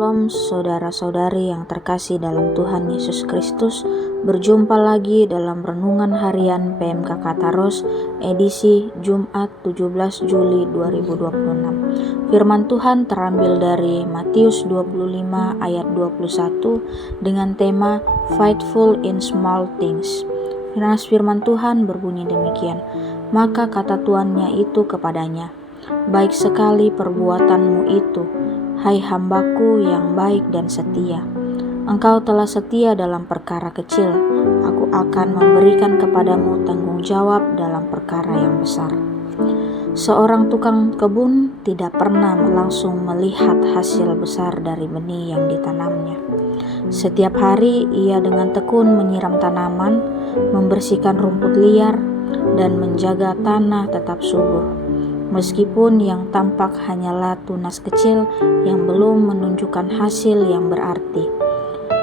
Shalom saudara-saudari yang terkasih dalam Tuhan Yesus Kristus. Berjumpa lagi dalam Renungan Harian PMK Kataros edisi Jumat 17 Juli 2026. Firman Tuhan terambil dari Matius 25 ayat 21 dengan tema Faithful in Small Things. Firman Tuhan berbunyi demikian. Maka kata tuannya itu kepadanya, baik sekali perbuatanmu itu, hai hambaku yang baik dan setia. Engkau telah setia dalam perkara kecil, aku akan memberikan kepadamu tanggung jawab dalam perkara yang besar. Seorang tukang kebun tidak pernah langsung melihat hasil besar dari benih yang ditanamnya. Setiap hari ia dengan tekun menyiram tanaman, membersihkan rumput liar, dan menjaga tanah tetap subur. Meskipun yang tampak hanyalah tunas kecil yang belum menunjukkan hasil yang berarti.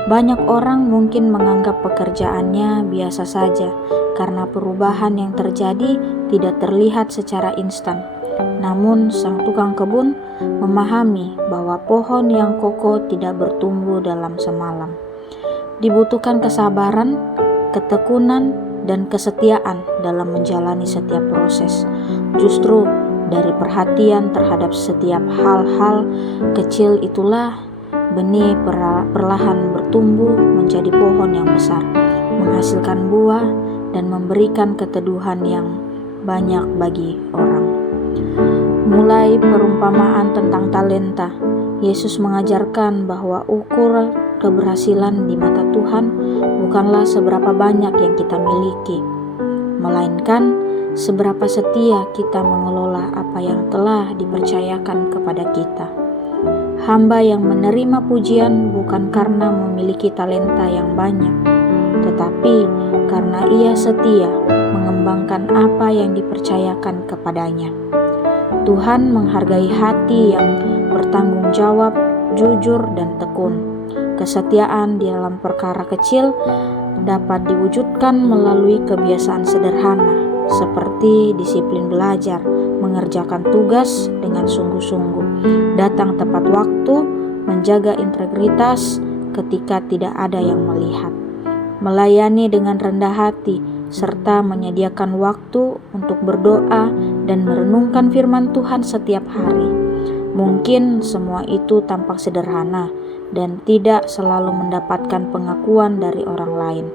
Banyak orang mungkin menganggap pekerjaannya biasa saja karena perubahan yang terjadi tidak terlihat secara instan. Namun sang tukang kebun memahami bahwa pohon yang kokoh tidak bertumbuh dalam semalam. Dibutuhkan kesabaran, ketekunan, dan kesetiaan dalam menjalani setiap proses. Justru dari perhatian terhadap setiap hal-hal kecil itulah benih perlahan bertumbuh menjadi pohon yang besar, menghasilkan buah dan memberikan keteduhan yang banyak bagi orang. Mulai perumpamaan tentang talenta, Yesus mengajarkan bahwa ukur keberhasilan di mata Tuhan bukanlah seberapa banyak yang kita miliki, melainkan seberapa setia kita mengelola apa yang telah dipercayakan kepada kita. Hamba yang menerima pujian bukan karena memiliki talenta yang banyak, tetapi karena ia setia mengembangkan apa yang dipercayakan kepadanya. Tuhan menghargai hati yang bertanggung jawab, jujur, dan tekun. Kesetiaan di dalam perkara kecil dapat diwujudkan melalui kebiasaan sederhana, seperti disiplin belajar, mengerjakan tugas dengan sungguh-sungguh, datang tepat waktu, menjaga integritas ketika tidak ada yang melihat, melayani dengan rendah hati, serta menyediakan waktu untuk berdoa dan merenungkan firman Tuhan setiap hari. Mungkin semua itu tampak sederhana dan tidak selalu mendapatkan pengakuan dari orang lain.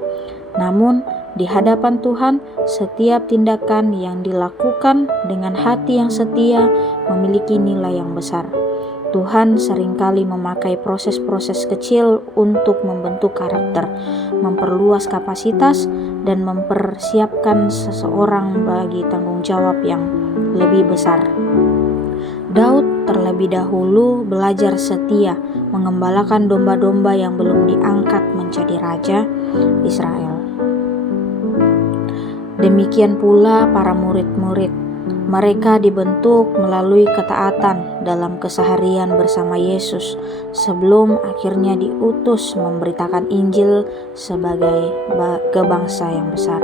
Namun, di hadapan Tuhan, setiap tindakan yang dilakukan dengan hati yang setia memiliki nilai yang besar. Tuhan seringkali memakai proses-proses kecil untuk membentuk karakter, memperluas kapasitas, dan mempersiapkan seseorang bagi tanggung jawab yang lebih besar. Daud terlebih dahulu belajar setia mengembalakan domba-domba yang belum diangkat menjadi raja Israel. Demikian pula para murid-murid, mereka dibentuk melalui ketaatan dalam keseharian bersama Yesus sebelum akhirnya diutus memberitakan Injil sebagai ke bangsa yang besar.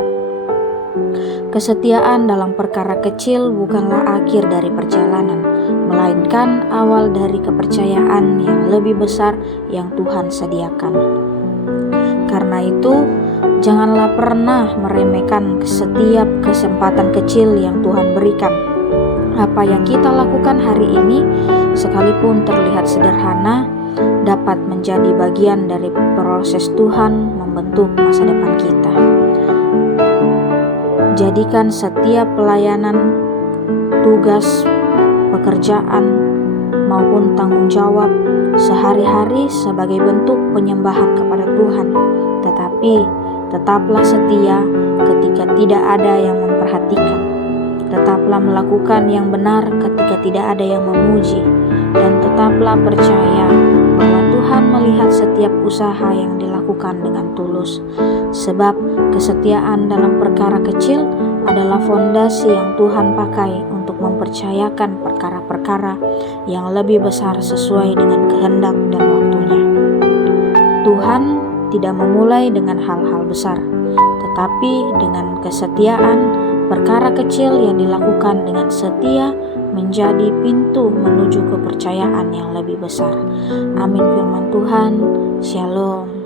Kesetiaan dalam perkara kecil bukanlah akhir dari perjalanan, melainkan awal dari kepercayaan yang lebih besar yang Tuhan sediakan. Karena itu, janganlah pernah meremehkan setiap kesempatan kecil yang Tuhan berikan. Apa yang kita lakukan hari ini, sekalipun terlihat sederhana, dapat menjadi bagian dari proses Tuhan membentuk masa depan kita. Jadikan setiap pelayanan, tugas, pekerjaan, maupun tanggung jawab sehari-hari sebagai bentuk penyembahan kepada Tuhan. Tetapi tetaplah setia ketika tidak ada yang memperhatikan. Tetaplah melakukan yang benar ketika tidak ada yang memuji. Dan tetaplah percaya bahwa Tuhan melihat setiap usaha yang dilakukan dengan tulus. Sebab kesetiaan dalam perkara kecil adalah fondasi yang Tuhan pakai untuk mempercayakan perkara-perkara yang lebih besar sesuai dengan kehendak dan waktunya. Tuhan tidak memulai dengan hal-hal besar, tetapi dengan kesetiaan, perkara kecil yang dilakukan dengan setia menjadi pintu menuju kepercayaan yang lebih besar. Amin firman Tuhan. Shalom.